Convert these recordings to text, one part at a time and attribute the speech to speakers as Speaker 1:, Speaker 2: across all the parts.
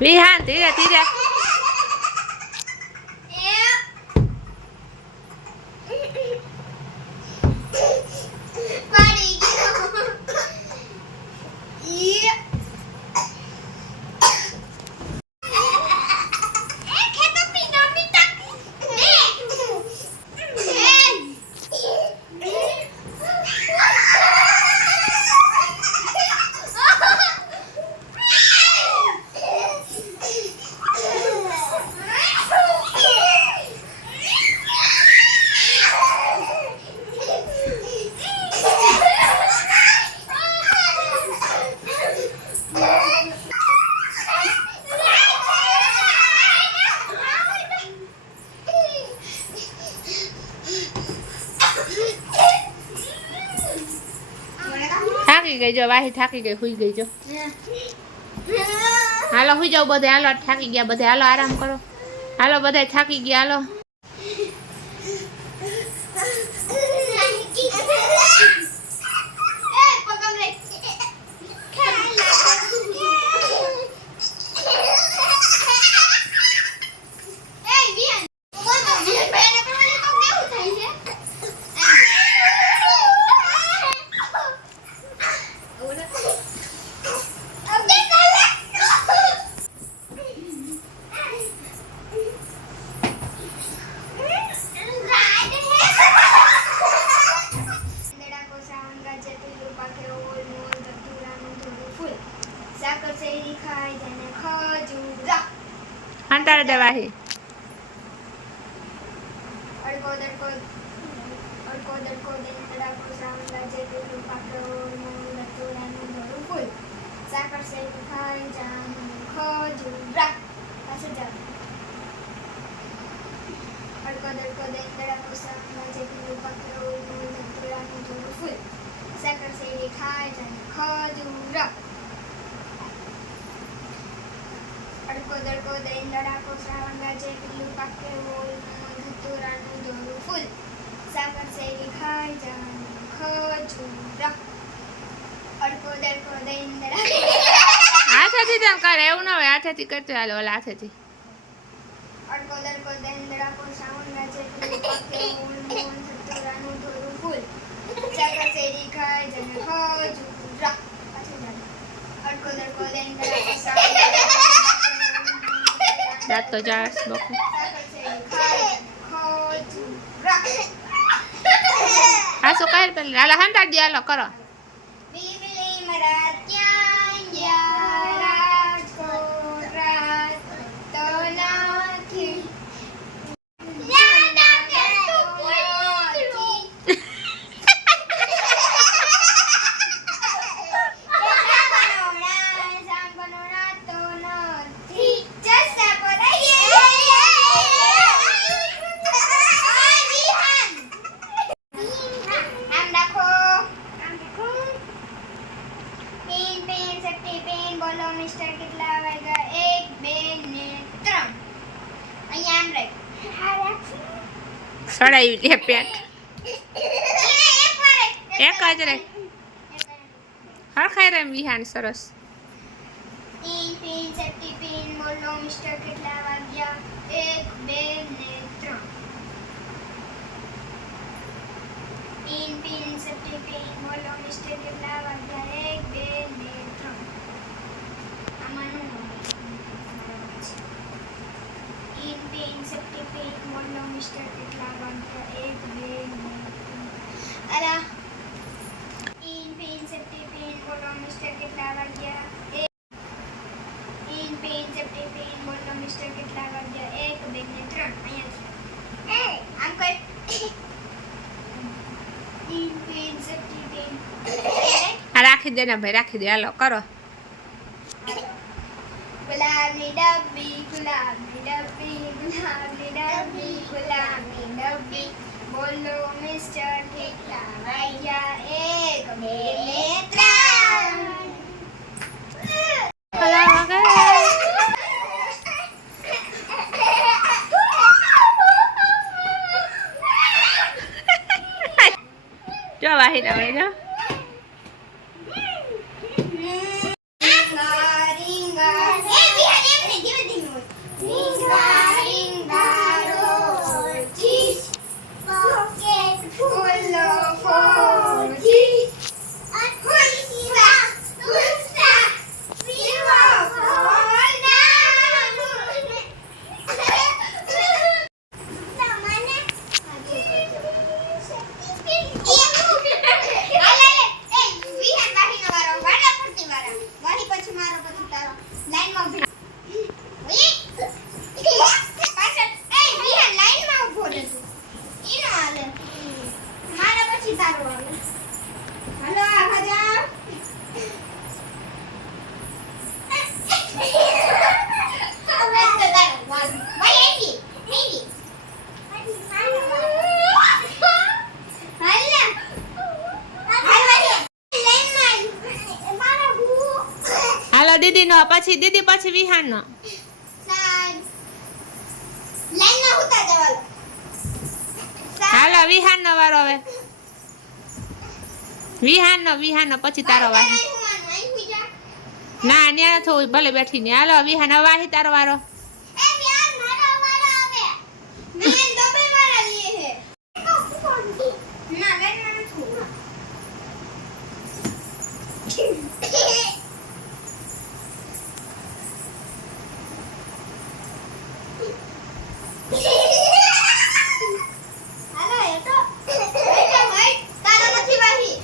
Speaker 1: વિહાન ધીરે ધીરે
Speaker 2: પડી
Speaker 1: થાકી ગઈ જો, વાહી થાકી ગઈ, હુઈ ગઈ જો. હાલો, હુઈ જાવ બધે. હાલો થાકી ગયા. બધે હાલો, આરામ કરો. હાલો બધા થાકી ગયા, હાલો
Speaker 2: સાકર શેરી ખાય જેને ખજૂરા
Speaker 1: અંતારે દે વાહી
Speaker 2: અડકો દડકો દડકો દિન તડાકો સાંગા જે પેલું પાકડો મોર લટોરાનું ધોરું ફૂલ. સાકર સે ખાય જામ ખજુરા પાછળ જાવ અડકો દડકો દઈ તડાકો સાંગા જે પેલું પાકડો મોર લટોરાનું ધોરું ફૂલ. સાકર સે ખાય જામ ખજુરા અડકો દડકો દહીં લડાકો શ્રાવણ ગાજે પીલું પાકે ઓલ ધતુરાનું દોરું ફૂલ. સાકર શેરી ખાય જાન ખજૂરા અડકો દડકો લડાકો
Speaker 1: હાથેથી તેમ કરે એવું ના હોય હાથેથી કરતો હાલો ઓલા હાથેથી.
Speaker 2: અડકો દડકો દહીં કો સાવન ગાજે છે પાકે ઓલ ધતુરાનું ધોરું ફૂલ સાકર શેરી ખાય જાન ખજૂરા અડકો દડકો લડાકો શ્રાવણ ગાજે
Speaker 1: દાંત તો જાસ બકુ શું કહે પેલી હાલો દે હાલો કરો
Speaker 2: મિસ્ટર કેટલા વાગ્યા એક બે ને ત્રણ. અહીંયા આમ રાખ
Speaker 1: સડાવી દે પેટ.
Speaker 2: એક
Speaker 1: જ રે હરખાઈ રે વિહાન સરસ.
Speaker 2: પિન પિન સેફ્ટી પિન બોલો મિસ્ટર કેટલા વાગ્યા? એક બે ને ત્રણ પિન પિન સેફ્ટી પિન બોલો મિસ્ટર કેટલા વાગ્યા એક બે ને ત્રણ આમાંનું પિન પિન સેફ્ટી પિન બોલો મિસ્ટર કેટલા વાગ્યા એક બે ને ત્રણ અલા પિન પિન સેફ્ટી પિન બોલો મિસ્ટર કેટલા વાગ્યા એક પિન પિન સેફ્ટી પિન બોલો મિસ્ટર કેટલા વાગ્યા એક બે ને ત્રણ અહીંયા એ આમ કર પિન પિન સેફ્ટી પિન
Speaker 1: આ રાખી દે ને ભાઈ રાખી દે હાલો કરો
Speaker 2: ગુલાબની ડબ્બી ગુલાબની ડબ્બી ગુલાબની ડબ્બી ગુલાબની ડબ્બી બોલો મિસ્ટર કેટલા વાગ્યા એક બે ત્રણ.
Speaker 1: જો વાહી ના જો દીદીનો પછી દીદી પછી વિહાન
Speaker 2: નો હાલો વિહાન નો વારો
Speaker 1: હાલો વિહાનનો વારો હવે. વિહાનનો વિહાનનો પછી તારો વારો. ના ન્યા થોડું ભલે બેઠી ને હાલો વિહાન હવે વાહી તારો વારો.
Speaker 2: એ યાર મારો વારો આવે મેં ડબ્બે વાળા લીએ હે ના લાઈનમાં નથી હાલો એ તો બેટા ભાઈ તારો નથી વાહી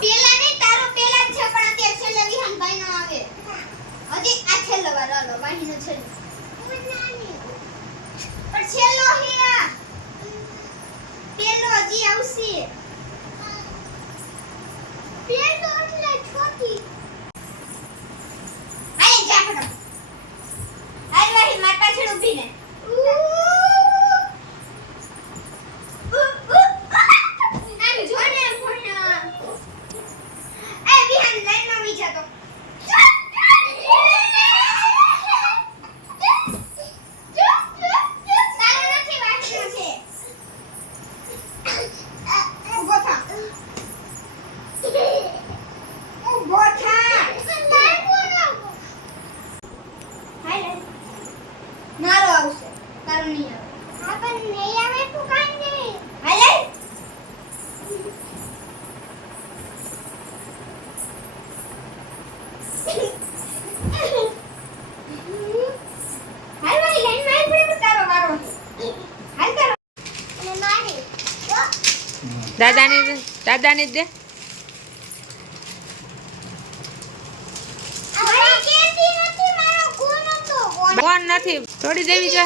Speaker 2: પેલા નહીં તારો પેલા જ છે પણ અત્યારે છેલ્લે વિહાન ભાઈ નો આવે હજી આ છેલ્લો વાર, હાલો, વાહી છેલ્લો. પણ છેલ્લો હે પેલો હજી આવશે. પેલો એટલે છોટી. આય જા ફટો આય વાહી માર પાછળ ઊભી ને આમ જો ને પણ એ વિહાન લાઈનમાં વી જતો તારે નથી વાંચવું છે ઊભો થા ઊભો થા હાય મારો આવશે તારો નહીં આવે હા પણ નહીં આવે તું કાઈ નહીં હાલે હાલ ભાઈ લાઈનમાં પડે તારો વારો હાલ તારો અને મારી
Speaker 1: દાદાની દે દાદાની દે.
Speaker 2: નથી કોણ
Speaker 1: નથી. થોડી દેવી
Speaker 2: છે.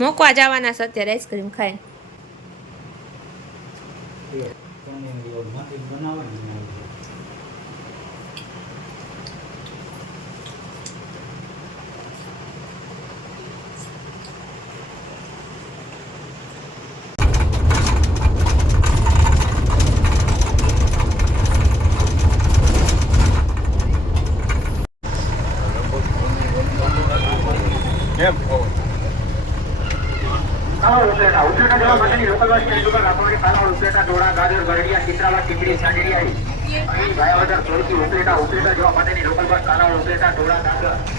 Speaker 1: મૂકવા જવાના છે અત્યારે આઈસ્ક્રીમ ખાઈને.
Speaker 3: ઉપલેટા જવા માટેની લોકલ બસ સ્ટેન્ડ ઉપર આપવાની કાલાવડ ઉપલેટા ડોળા ગાજર ગરડિયા ઉપલેટા ઉપલેટા માટેની લોકલ બસ કાલાવડ ઉપલેટા ડોળા ગાજર